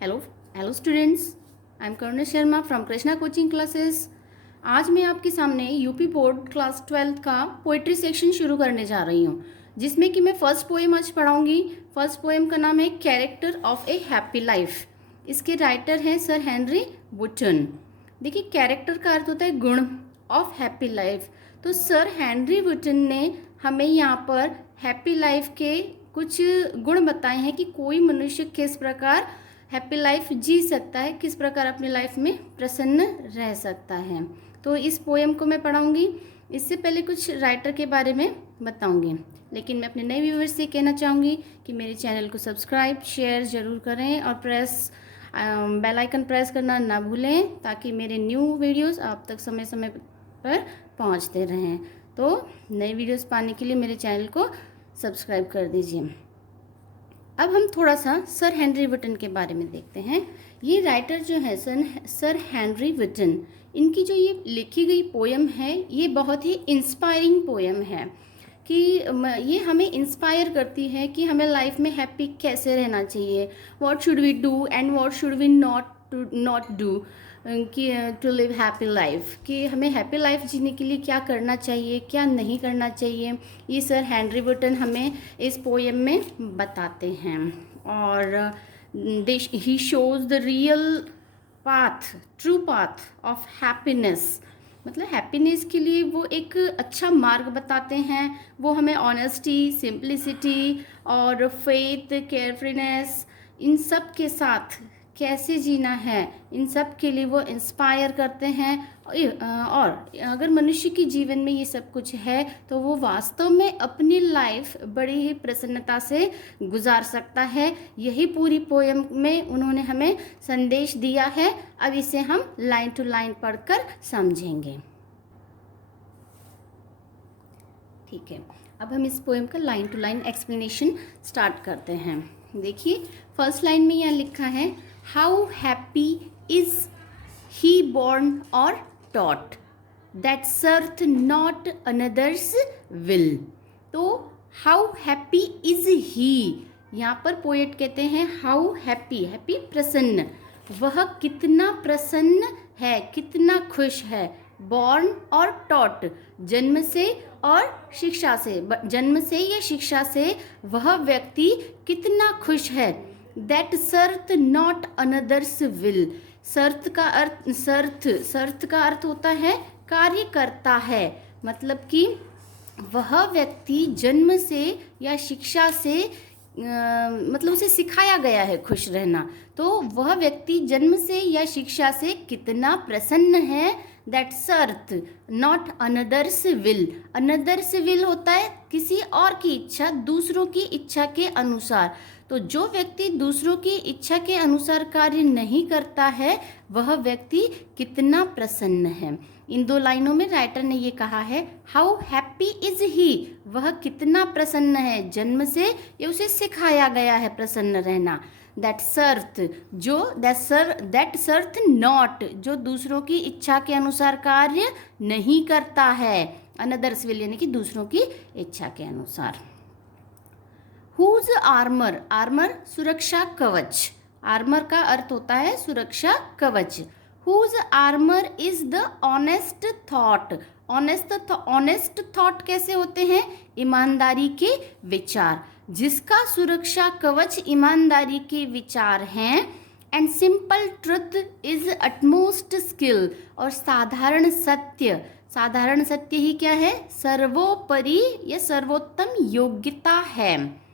Hello hello students, I am Karuna Sharma from Krishna coaching classes. आज मैं आपके सामने यूपी बोर्ड क्लास 12th का पोइट्री सेक्शन शुरू करने जा रही हूँ, जिसमें कि मैं फर्स्ट पोएम आज पढ़ाऊँगी। फर्स्ट पोएम का नाम है character of A happy life. इसके राइटर हैं सर हेनरी वुटन। देखिए, कैरेक्टर का अर्थ होता है गुण, ऑफ हैप्पी लाइफ। तो सर हेनरी वुटन ने हमें यहाँ पर हैप्पी लाइफ के कुछ गुण बताए हैं कि कोई मनुष्य किस प्रकार हैप्पी लाइफ जी सकता है, किस प्रकार अपनी लाइफ में प्रसन्न रह सकता है। तो इस पोएम को मैं पढ़ाऊंगी। इससे पहले कुछ राइटर के बारे में बताऊंगी, लेकिन मैं अपने नए व्यूअर्स से कहना चाहूँगी कि मेरे चैनल को सब्सक्राइब शेयर ज़रूर करें और बेल आइकन प्रेस करना ना भूलें, ताकि मेरे न्यू वीडियोस आप तक समय समय पर पहुंचते रहें। तो नए वीडियोस पाने के लिए मेरे चैनल को सब्सक्राइब कर दीजिए। अब हम थोड़ा सा सर हेनरी वुटन के बारे में देखते हैं। ये राइटर जो है सर हेनरी वुटन, इनकी जो ये लिखी गई पोएम है ये बहुत ही इंस्पायरिंग पोएम है कि ये हमें इंस्पायर करती है कि हमें लाइफ में हैप्पी कैसे रहना चाहिए, what should we do and what should we not do कि टू लिव हैप्पी लाइफ, कि हमें हैप्पी लाइफ जीने के लिए क्या करना चाहिए, क्या नहीं करना चाहिए। ये सर हेनरी वुटन हमें इस पोएम में बताते हैं। और he shows the real path, true path of happiness. मतलब हैप्पीनेस के लिए वो एक अच्छा मार्ग बताते हैं। वो हमें ऑनेस्टी, सिंप्लिसिटी और फेथ, केयरफ्रीनेस, इन सब के साथ कैसे जीना है, इन सब के लिए वो इंस्पायर करते हैं। और अगर मनुष्य के जीवन में ये सब कुछ है तो वो वास्तव में अपनी लाइफ बड़ी ही प्रसन्नता से गुजार सकता है। यही पूरी पोएम में उन्होंने हमें संदेश दिया है। अब इसे हम लाइन टू लाइन पढ़कर समझेंगे। ठीक है, अब हम इस पोएम का line to line explanation start करते हैं। देखिए, फर्स्ट लाइन में यहाँ लिखा है, how happy is he born और taught that serveth not another's will. तो हाउ हैप्पी इज ही, यहाँ पर पोएट कहते हैं हाउ हैप्पी, हैप्पी प्रसन्न, वह कितना प्रसन्न है, कितना खुश है। बॉर्न और टॉट, जन्म से और शिक्षा से, जन्म से या शिक्षा से वह व्यक्ति कितना खुश है। That serveth not another's will, सर्थ का अर्थ होता है कार्य करता है। मतलब कि वह व्यक्ति जन्म से या शिक्षा से मतलब उसे सिखाया गया है खुश रहना, तो वह व्यक्ति जन्म से या शिक्षा से कितना प्रसन्न है। That serveth not another's will, another's will होता है किसी और की इच्छा, दूसरों की इच्छा के अनुसार। तो जो व्यक्ति दूसरों की इच्छा के अनुसार कार्य नहीं करता है वह व्यक्ति कितना प्रसन्न है। इन दो लाइनों में राइटर ने ये कहा है, हाउ हैप्पी इज ही, वह कितना प्रसन्न है, जन्म से या उसे सिखाया गया है प्रसन्न रहना। दैट सर्थ नॉट, जो दूसरों की इच्छा के अनुसार कार्य नहीं करता है, अनदर्स विल यानी कि दूसरों की इच्छा के अनुसार। हुज आर्मर, आर्मर सुरक्षा कवच, आर्मर का अर्थ होता है सुरक्षा कवच। Whose armour is the honest thought, honest thought कैसे होते हैं, ईमानदारी के विचार, जिसका सुरक्षा कवच ईमानदारी के विचार हैं। And simple truth is utmost skill, और साधारण सत्य ही क्या है, सर्वोपरि या सर्वोत्तम योग्यता है।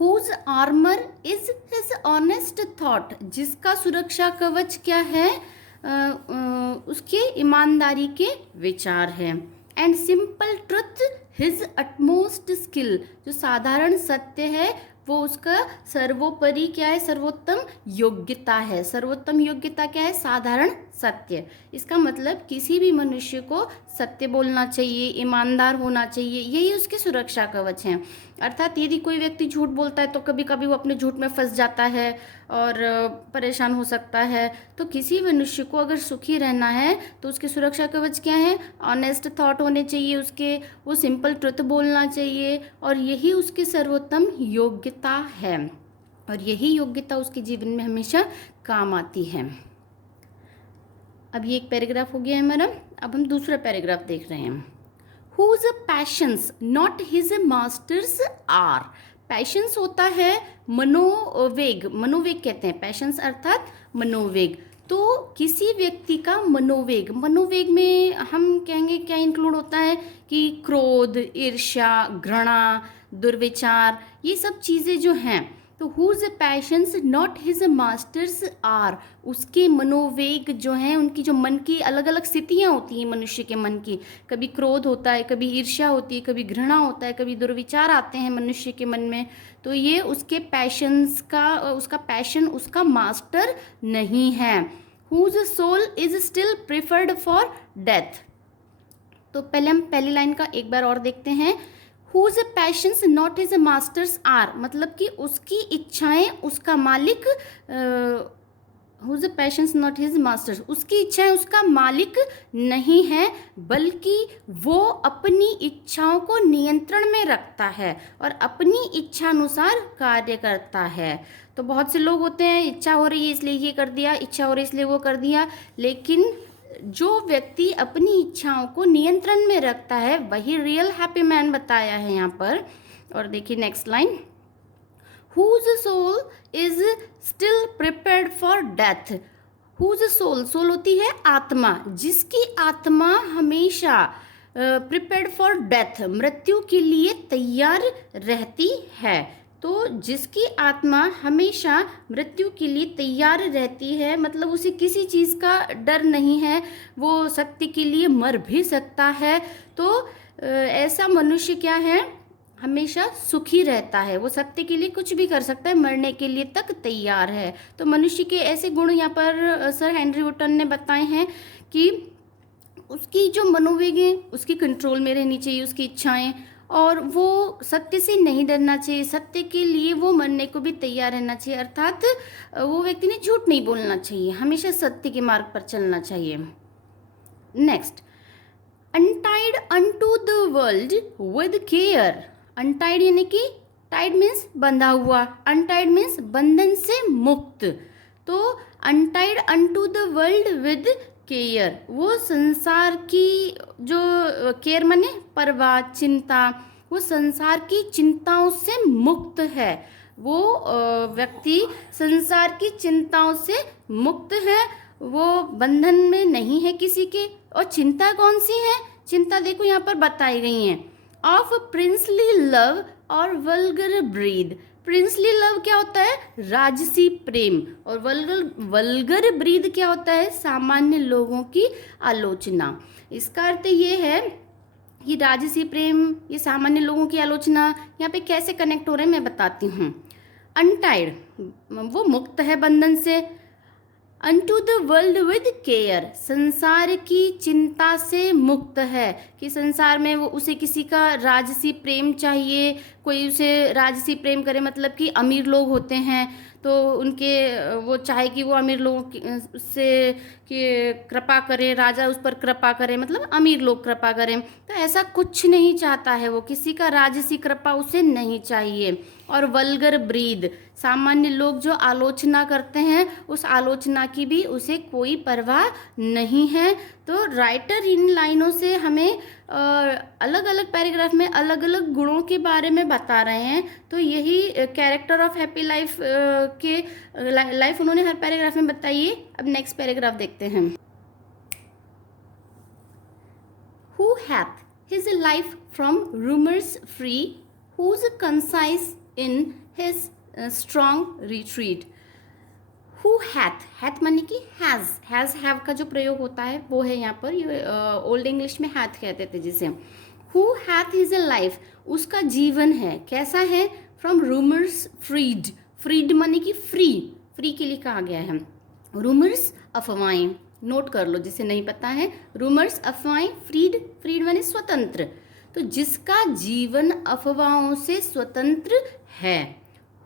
Whose armor is his honest thought, जिसका सुरक्षा कवच क्या है, उसके ईमानदारी के विचार है। And simple truth his utmost skill, जो साधारण सत्य है वो उसका सर्वोपरि क्या है, सर्वोत्तम योग्यता है। सर्वोत्तम योग्यता क्या है, साधारण सत्य। इसका मतलब किसी भी मनुष्य को सत्य बोलना चाहिए, ईमानदार होना चाहिए, यही उसके सुरक्षा कवच हैं। अर्थात यदि कोई व्यक्ति झूठ बोलता है तो कभी कभी वो अपने झूठ में फंस जाता है और परेशान हो सकता है। तो किसी मनुष्य को अगर सुखी रहना है तो उसके सुरक्षा कवच क्या है, ऑनेस्ट थॉट होने चाहिए उसके, वो सिंपल ट्रुथ बोलना चाहिए, और यही उसकी सर्वोत्तम योग्यता है। और यही योग्यता उसके जीवन में हमेशा काम आती है। अब ये एक पैराग्राफ हो गया है हमारा। अब हम दूसरा पैराग्राफ देख रहे हैं। Whose passions not his masters are। Patience होता है मनोवेग, मनोवेग कहते हैं पैशंस अर्थात मनोवेग। तो किसी व्यक्ति का मनोवेग, मनोवेग में हम कहेंगे क्या इंक्लूड होता है कि क्रोध, ईर्ष्या, घृणा, दुर्विचार, ये सब चीज़ें जो हैं। तो whose passions not his masters are, उसके मनोवेग जो हैं, उनकी जो मन की अलग अलग स्थितियाँ होती हैं मनुष्य के मन की, कभी क्रोध होता है, कभी ईर्ष्या होती है, कभी घृणा होता है, कभी दुर्विचार आते हैं मनुष्य के मन में। तो ये उसके पैशंस का, उसका पैशन उसका मास्टर नहीं है। Whose soul is still preferred for death. तो पहले हम पहली लाइन का एक बार और देखते हैं। Whose passions not his masters are, मतलब कि उसकी इच्छाएं उसका मालिक, whose passions not his masters, उसकी इच्छाएं उसका मालिक नहीं है, बल्कि वो अपनी इच्छाओं को नियंत्रण में रखता है और अपनी इच्छा अनुसार कार्य करता है। तो बहुत से लोग होते हैं, इच्छा हो रही है इसलिए ये कर दिया, इच्छा हो रही है इसलिए वो कर दिया, लेकिन जो व्यक्ति अपनी इच्छाओं को नियंत्रण में रखता है वही रियल हैप्पी मैन बताया है यहाँ पर। और देखिए next line, whose soul is still prepared for death. Whose soul, soul होती है आत्मा, जिसकी आत्मा हमेशा प्रिपेयर्ड फॉर डेथ, मृत्यु के लिए तैयार रहती है। तो जिसकी आत्मा हमेशा मृत्यु के लिए तैयार रहती है, मतलब उसे किसी चीज़ का डर नहीं है, वो सत्य के लिए मर भी सकता है। तो ऐसा मनुष्य क्या है, हमेशा सुखी रहता है, वो सत्य के लिए कुछ भी कर सकता है, मरने के लिए तक तैयार है। तो मनुष्य के ऐसे गुण यहाँ पर सर हेनरी वुटन ने बताए हैं कि उसकी जो मनोवेग है उसकी कंट्रोल में रहनी चाहिए, उसकी इच्छाएं, और वो सत्य से नहीं डरना चाहिए, सत्य के लिए वो मरने को भी तैयार रहना चाहिए, अर्थात वो व्यक्ति ने झूठ नहीं बोलना चाहिए, हमेशा सत्य के मार्ग पर चलना चाहिए। Next, untied unto the world with care. Untied यानी कि टाइड मीन्स बंधा हुआ, अनटाइड मीन्स बंधन से मुक्त। तो untied unto the world with care, वो संसार की जो केयर माने परवाह, चिंता, वो संसार की चिंताओं से मुक्त है। वो व्यक्ति संसार की चिंताओं से मुक्त है, वो बंधन में नहीं है किसी के। और चिंता कौन सी है, चिंता देखो यहाँ पर बताई गई है, ऑफ प्रिंसली लव और वल्गर ब्रीड। प्रिंसली लव क्या होता है, राजसी प्रेम, और वल्गर ब्रीद क्या होता है, सामान्य लोगों की आलोचना। इसका अर्थ ये है कि राजसी प्रेम, ये सामान्य लोगों की आलोचना यहाँ पे कैसे कनेक्ट हो रहे हैं मैं बताती हूँ। अनटाइड, वो मुक्त है बंधन से। Unto the world with care, संसार की चिंता से मुक्त है, कि संसार में वो उसे किसी का राजसी प्रेम चाहिए, कोई उसे राजसी प्रेम करे, मतलब कि अमीर लोग होते हैं तो उनके वो चाहे कि वो अमीर लोगों से कि कृपा करे, राजा उस पर कृपा करे, मतलब अमीर लोग कृपा करें। तो ऐसा कुछ नहीं चाहता है वो, किसी का राजसी कृपा उसे नहीं चाहिए। और वल्गर ब्रीद, सामान्य लोग जो आलोचना करते हैं उस आलोचना की भी उसे कोई परवाह नहीं है। तो राइटर इन लाइनों से हमें अलग अलग पैराग्राफ में अलग अलग गुणों के बारे में बता रहे हैं। तो यही कैरेक्टर ऑफ हैप्पी लाइफ के लाइफ उन्होंने हर पैराग्राफ में बताई है। अब नेक्स्ट पैराग्राफ देखते हैं। Who hath his life from rumours free, whose conscience in his strong retreat. Who hath, hath माने कि हैज़ हैव का जो प्रयोग होता है वो है यहाँ पर, ये ओल्ड इंग्लिश में हैथ कहते थे जिसे। हु हैथ हिज लाइफ, उसका जीवन है, कैसा है, फ्रॉम रूमर्स फ्रीड, फ्रीड माने कि फ्री, फ्री के लिए कहा गया है। रूमर्स अफवाहें, नोट कर लो जिसे नहीं पता है, रूमर्स अफवाहें, फ्रीड, फ्रीड माने स्वतंत्र। तो जिसका जीवन अफवाहों से स्वतंत्र है।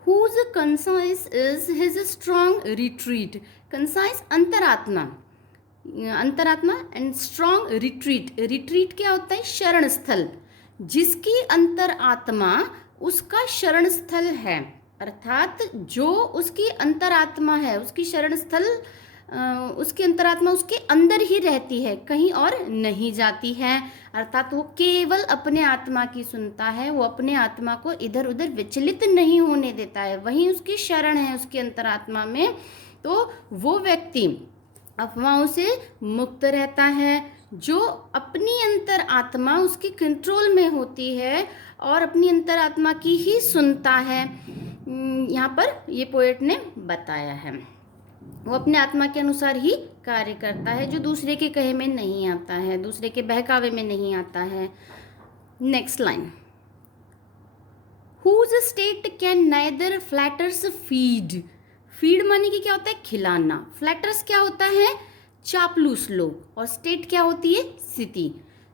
Whose conscience is his strong retreat, conscience अंतरात्मा, अंतरात्मा एंड स्ट्रॉन्ग रिट्रीट, रिट्रीट क्या होता है, शरण स्थल, जिसकी अंतरात्मा उसका शरण स्थल है, अर्थात जो उसकी अंतरात्मा है, उसकी शरण स्थल, उसकी अंतरात्मा उसके अंदर ही रहती है, कहीं और नहीं जाती है। अर्थात वो केवल अपने आत्मा की सुनता है, वो अपने आत्मा को इधर उधर विचलित नहीं होने देता है, वहीं उसकी शरण है उसकी अंतरात्मा में। तो वो व्यक्ति अफवाहों से मुक्त रहता है, जो अपनी अंतर आत्मा उसकी कंट्रोल में होती है और अपनी अंतर आत्मा की ही सुनता है। यहाँ पर ये पोएट ने बताया है, वो अपने आत्मा के अनुसार ही कार्य करता है, जो दूसरे के कहे में नहीं आता है, दूसरे के बहकावे में नहीं आता है। Next line, whose state can neither flatterers feed. Feed माने कि क्या होता है, खिलाना। फ्लैटर्स क्या होता है, चापलूस लोग, और स्टेट क्या होती है, स्थिति।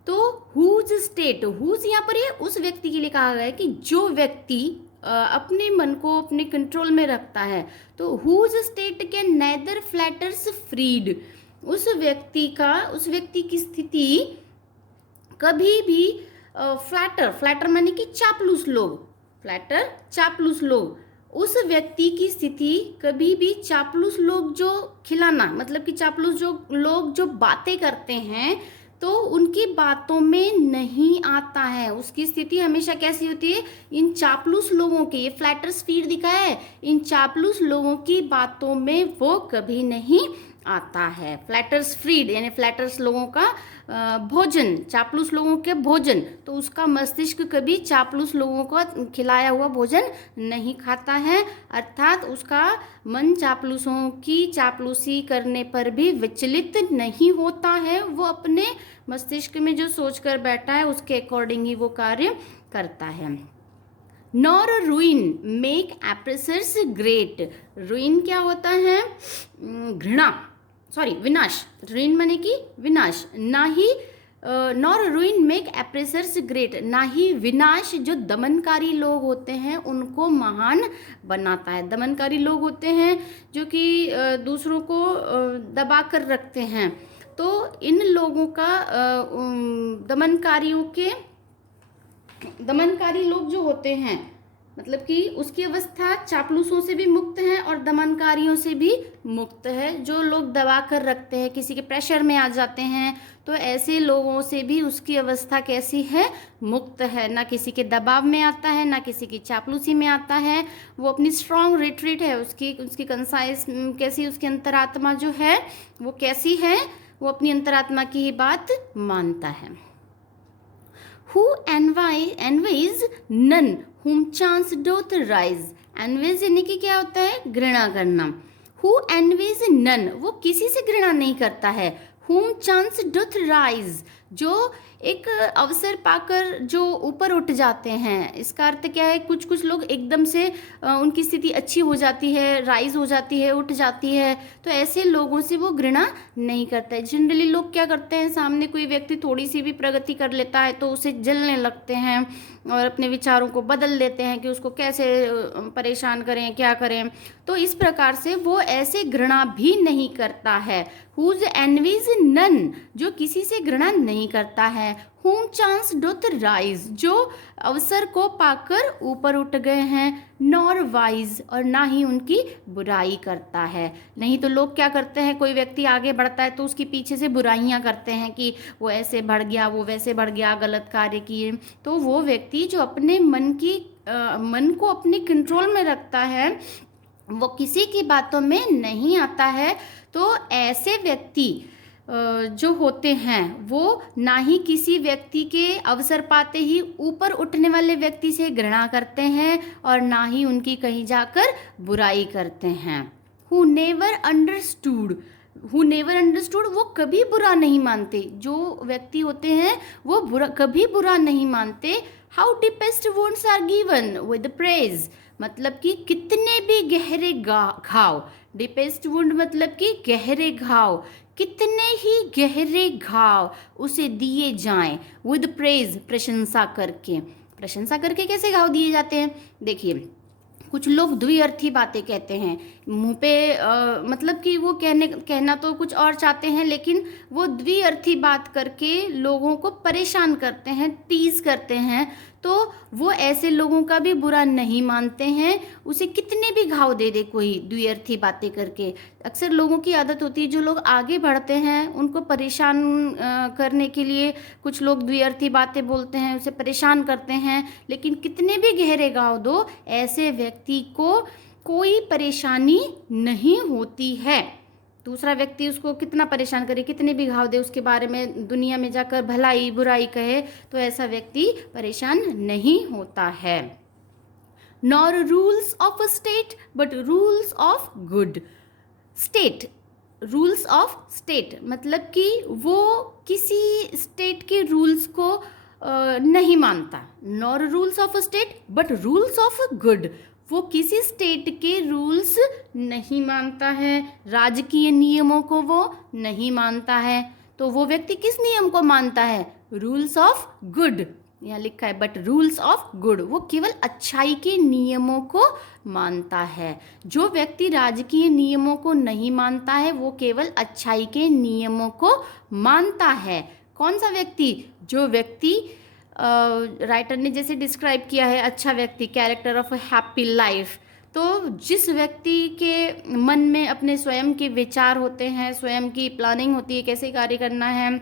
तो हुज स्टेट, हुज यहाँ पर ये उस व्यक्ति के लिए कहा गया है कि जो व्यक्ति अपने मन को अपने कंट्रोल में रखता है। तो whose state can neither flatterers freed, उस व्यक्ति की स्थिति कभी भी फ्लैटर माने कि चापलूस लोग, फ्लैटर चापलूस लोग, उस व्यक्ति की स्थिति कभी भी चापलूस लोग जो खिलाना, मतलब कि चापलूस जो लोग जो बातें करते हैं तो उनकी बातों में नहीं आता है। उसकी स्थिति हमेशा कैसी होती है, इन चापलूस लोगों के, ये फ्लैटर्स फीड दिखाया है, इन चापलूस लोगों की बातों में वो कभी नहीं आता है। फ्लैटर्स फ्रीड यानी फ्लैटर्स लोगों का भोजन, चापलूस लोगों के भोजन, तो उसका मस्तिष्क कभी चापलूस लोगों को खिलाया हुआ भोजन नहीं खाता है। अर्थात उसका मन चापलूसों की चापलूसी करने पर भी विचलित नहीं होता है, वो अपने मस्तिष्क में जो सोच कर बैठा है उसके अकॉर्डिंग ही वो कार्य करता है। Nor ruin make oppressors great. Ruin क्या होता है, घृणा, सॉरी विनाश, रुइन माने कि विनाश, ना ही nor ruin make oppressors great, ना ही विनाश जो दमनकारी लोग होते हैं उनको महान बनाता है। दमनकारी लोग होते हैं जो कि दूसरों को दबा कर रखते हैं, तो इन लोगों का दमनकारी लोग जो होते हैं, मतलब कि उसकी अवस्था चापलूसों से भी मुक्त है और दमनकारियों से भी मुक्त है। जो लोग दबा कर रखते हैं, किसी के प्रेशर में आ जाते हैं, तो ऐसे लोगों से भी उसकी अवस्था कैसी है, मुक्त है, ना किसी के दबाव में आता है, ना किसी की चापलूसी में आता है। वो अपनी स्ट्रॉन्ग रिट्रीट है, उसकी कंसाइज कैसी, उसकी अंतरात्मा जो है वो कैसी है, वो अपनी अंतरात्मा की ही बात मानता है। Who envies none whom chance doth rise। envies यानी कि क्या होता है, घृणा करना। Who envies none, वो किसी से घृणा नहीं करता है। whom chance doth rise, जो एक अवसर पाकर जो ऊपर उठ जाते हैं। इसका अर्थ क्या है, कुछ कुछ लोग एकदम से उनकी स्थिति अच्छी हो जाती है, राइज हो जाती है, उठ जाती है, तो ऐसे लोगों से वो घृणा नहीं करता है। जनरली लोग क्या करते हैं, सामने कोई व्यक्ति थोड़ी सी भी प्रगति कर लेता है तो उसे जलने लगते हैं और अपने विचारों को बदल देते हैं कि उसको कैसे परेशान करें, क्या करें। तो इस प्रकार से वो ऐसे घृणा भी नहीं करता है। हुज एनवीज नन, जो किसी से घृणा नहीं करता है। whom chance doth rise, जो अवसर को पाकर ऊपर उठ गए हैं। नॉर वाइज, और ना ही उनकी बुराई करता है। नहीं तो लोग क्या करते हैं, कोई व्यक्ति आगे बढ़ता है तो उसके पीछे से बुराइयां करते हैं कि वो ऐसे बढ़ गया, वो वैसे बढ़ गया, गलत कार्य किए। तो वो व्यक्ति जो अपने मन को अपने कंट्रोल में रखता है, वो किसी की बातों में नहीं आता है। तो ऐसे व्यक्ति जो होते हैं वो ना ही किसी व्यक्ति के अवसर पाते ही ऊपर उठने वाले व्यक्ति से घृणा करते हैं और ना ही उनकी कहीं जाकर बुराई करते हैं। हु नेवर अंडरस्टूड, वो कभी बुरा नहीं मानते। जो व्यक्ति होते हैं वो कभी बुरा नहीं मानते। How deepest wounds are given with praise, मतलब कि कितने भी गहरे घाव, डीपेस्ट वुंड मतलब कि गहरे घाव, कितने ही गहरे घाव उसे दिए जाएं विद प्रेज, प्रशंसा करके कैसे घाव दिए जाते हैं, देखिए कुछ लोग द्विअर्थी बातें कहते हैं मुंह पे, मतलब कि वो कहना तो कुछ और चाहते हैं, लेकिन वो द्विअर्थी बात करके लोगों को परेशान करते हैं, टीज करते हैं। तो वो ऐसे लोगों का भी बुरा नहीं मानते हैं, उसे कितने भी घाव दे दे कोई द्व्यर्थी बातें करके। अक्सर लोगों की आदत होती है, जो लोग आगे बढ़ते हैं उनको परेशान करने के लिए कुछ लोग द्व्यर्थी बातें बोलते हैं, उसे परेशान करते हैं, लेकिन कितने भी गहरे घाव दो, ऐसे व्यक्ति को कोई परेशानी नहीं होती है। दूसरा व्यक्ति उसको कितना परेशान करे, कितने भी घाव दे, उसके बारे में दुनिया में जाकर भलाई बुराई कहे, तो ऐसा व्यक्ति परेशान नहीं होता है। Nor rules of a state but rules of good state. Rules of state मतलब कि वो किसी स्टेट के रूल्स को नहीं मानता। Nor rules of a state but rules of a good, वो किसी स्टेट के रूल्स नहीं मानता है, राजकीय नियमों को वो नहीं मानता है। तो वो व्यक्ति किस नियम को मानता है? रूल्स ऑफ गुड, यहाँ लिखा है बट रूल्स ऑफ गुड, वो केवल अच्छाई के नियमों को मानता है। जो व्यक्ति राजकीय नियमों को नहीं मानता है वो केवल अच्छाई के नियमों को मानता है। कौन सा व्यक्ति? जो व्यक्ति राइटर ने जैसे डिस्क्राइब किया है, अच्छा व्यक्ति, character of a happy life. तो जिस व्यक्ति के मन में अपने स्वयं के विचार होते हैं, स्वयं की प्लानिंग होती है कैसे कार्य करना है,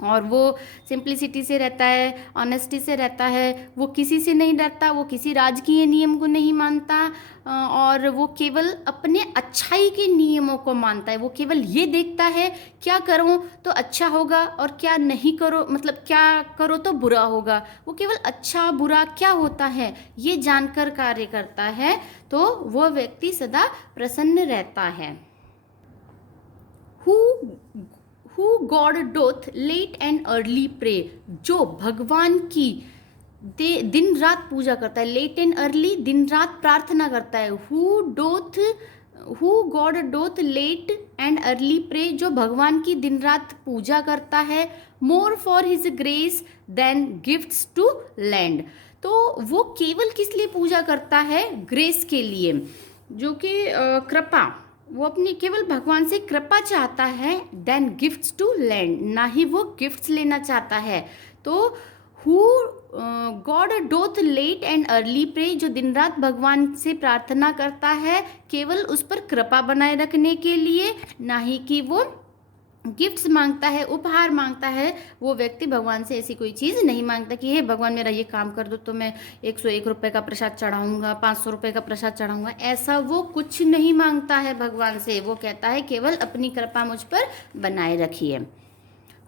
और वो सिंप्लिसिटी से रहता है, ऑनेस्टी से रहता है, वो किसी से नहीं डरता, वो किसी राजकीय नियम को नहीं मानता, और वो केवल अपने अच्छाई के नियमों को मानता है। वो केवल ये देखता है क्या करो तो अच्छा होगा और क्या नहीं करो, मतलब क्या करो तो बुरा होगा। वो केवल अच्छा बुरा क्या होता है ये जानकर कार्य करता है, तो वो व्यक्ति सदा प्रसन्न रहता है। Who God doth late and early pray, जो भगवान की दिन रात पूजा करता है, लेट एंड अर्ली दिन रात प्रार्थना करता है। Who God doth late and early pray, जो भगवान की दिन रात पूजा करता है। More for his grace than gifts to lend, तो वो केवल किस लिए पूजा करता है? ग्रेस के लिए, जो कि कृपा, वो अपनी केवल भगवान से कृपा चाहता है। देन गिफ्ट्स टू लैंड, ना ही वो गिफ्ट्स लेना चाहता है। तो who God doth late and early pray, जो दिन रात भगवान से प्रार्थना करता है केवल उस पर कृपा बनाए रखने के लिए, ना ही कि वो गिफ्ट्स मांगता है, उपहार मांगता है। वो व्यक्ति भगवान से ऐसी कोई चीज़ नहीं मांगता कि हे भगवान मेरा ये काम कर दो तो मैं 101 रुपये का प्रसाद चढ़ाऊँगा, 500 रुपये का प्रसाद चढ़ाऊँगा, ऐसा वो कुछ नहीं मांगता है भगवान से। वो कहता है केवल अपनी कृपा मुझ पर बनाए रखिए।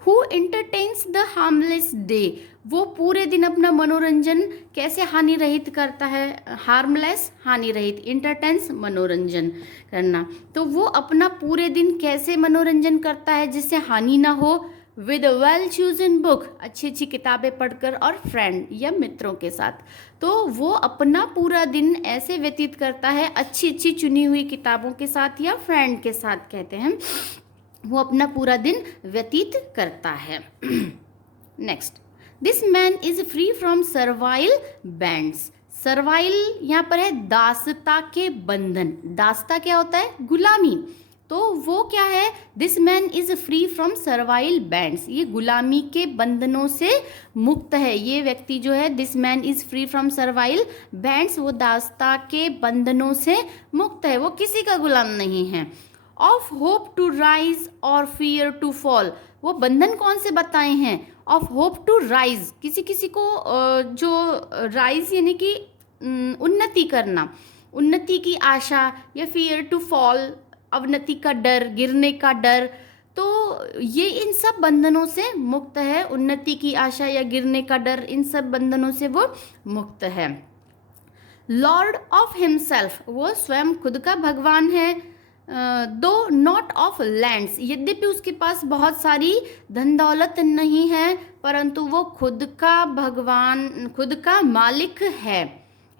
Who entertains the harmless day, वो पूरे दिन अपना मनोरंजन कैसे हानि रहित करता है? हार्मलेस हानि रहित, इंटरटेन्स मनोरंजन करना, तो वो अपना पूरे दिन कैसे मनोरंजन करता है जिससे हानि ना हो? विद वेल चूजन बुक, अच्छी अच्छी किताबें पढ़कर और फ्रेंड या मित्रों के साथ। तो वो अपना पूरा दिन ऐसे व्यतीत करता है अच्छी अच्छी चुनी हुई किताबों के साथ या फ्रेंड के साथ, कहते हैं वो अपना पूरा दिन व्यतीत करता है। Next, this man is free from servile bands. Servile यहाँ पर है दासता के बंधन। दासता क्या होता है? गुलामी। तो वो क्या है? This man is free from servile bands, ये गुलामी के बंधनों से मुक्त है। ये व्यक्ति जो है, this man is free from servile bands, वो दासता के बंधनों से मुक्त है, वो किसी का गुलाम नहीं है। ऑफ होप टू राइज और फियर टू फॉल, वो बंधन कौन से बताए हैं? ऑफ होप टू राइज, किसी किसी को जो राइज यानी कि उन्नति करना, उन्नति की आशा, या फियर टू फॉल, अवनति का डर, गिरने का डर। तो ये इन सब बंधनों से मुक्त है। उन्नति की आशा या गिरने का डर, इन सब बंधनों से वो मुक्त है। लॉर्ड ऑफ हिमसेल्फ, वो स्वयं खुद का भगवान है। दो नॉट ऑफ लैंड्स, यद्यपि उसके पास बहुत सारी धन दौलत नहीं है, परंतु वो खुद का भगवान, खुद का मालिक है।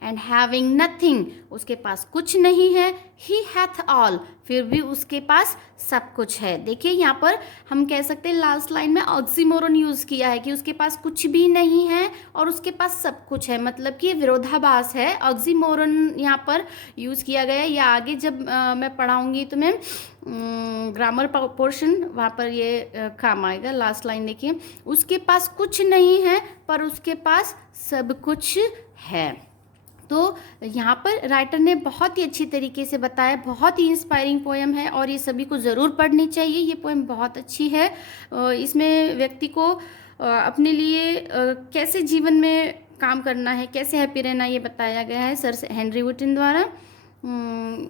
एंड हैविंग नथिंग, उसके पास कुछ नहीं है। ही हैथ ऑल, फिर भी उसके पास सब कुछ है। देखिए यहाँ पर हम कह सकते हैं लास्ट लाइन में ऑक्सीमोरन यूज़ किया है कि उसके पास कुछ भी नहीं है और उसके पास सब कुछ है, मतलब कि विरोधाभास है। ऑक्सीमोरन यहाँ पर यूज़ किया गया है। या आगे जब मैं पढ़ाऊँगी तो मैं ग्रामर पोर्शन वहाँ पर ये काम आएगा। लास्ट लाइन देखिए, उसके पास कुछ नहीं है पर उसके पास सब कुछ है। तो यहाँ पर राइटर ने बहुत ही अच्छी तरीके से बताया, बहुत ही इंस्पायरिंग पोएम है और ये सभी को ज़रूर पढ़नी चाहिए। ये पोएम बहुत अच्छी है। इसमें व्यक्ति को अपने लिए कैसे जीवन में काम करना है, कैसे हैप्पी रहना, ये बताया गया है सर हेनरी वुटिन द्वारा।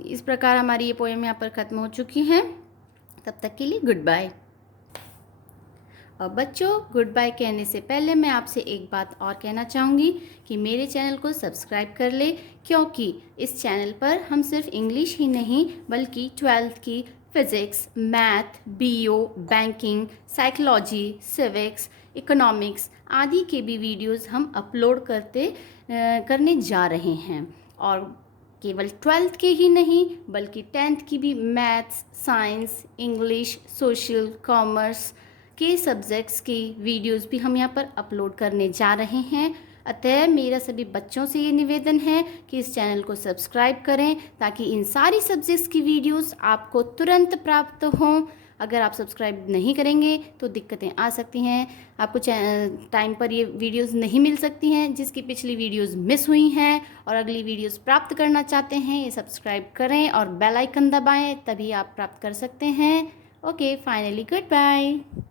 इस प्रकार हमारी ये पोएम यहाँ पर ख़त्म हो चुकी है। तब तक के लिए गुड बाय। और बच्चों, गुड बाय कहने से पहले मैं आपसे एक बात और कहना चाहूँगी कि मेरे चैनल को सब्सक्राइब कर ले, क्योंकि इस चैनल पर हम सिर्फ इंग्लिश ही नहीं बल्कि 12th की physics, math, bio, banking, psychology, civics, economics आदि के भी वीडियोस हम अपलोड करने जा रहे हैं। और केवल 12th के ही नहीं बल्कि 10th की भी maths, science, English, social, commerce के सब्जेक्ट्स की वीडियोस भी हम यहाँ पर अपलोड करने जा रहे हैं। अतः मेरा सभी बच्चों से ये निवेदन है कि इस चैनल को सब्सक्राइब करें ताकि इन सारी सब्जेक्ट्स की वीडियोस आपको तुरंत प्राप्त हों। अगर आप सब्सक्राइब नहीं करेंगे तो दिक्कतें आ सकती हैं, आपको टाइम पर ये वीडियोस नहीं मिल सकती हैं, जिसकी पिछली वीडियोस मिस हुई हैं और अगली वीडियोस प्राप्त करना चाहते हैं, ये सब्सक्राइब करें और बेल आइकन दबाएं, तभी आप प्राप्त कर सकते हैं। Okay, finally good bye.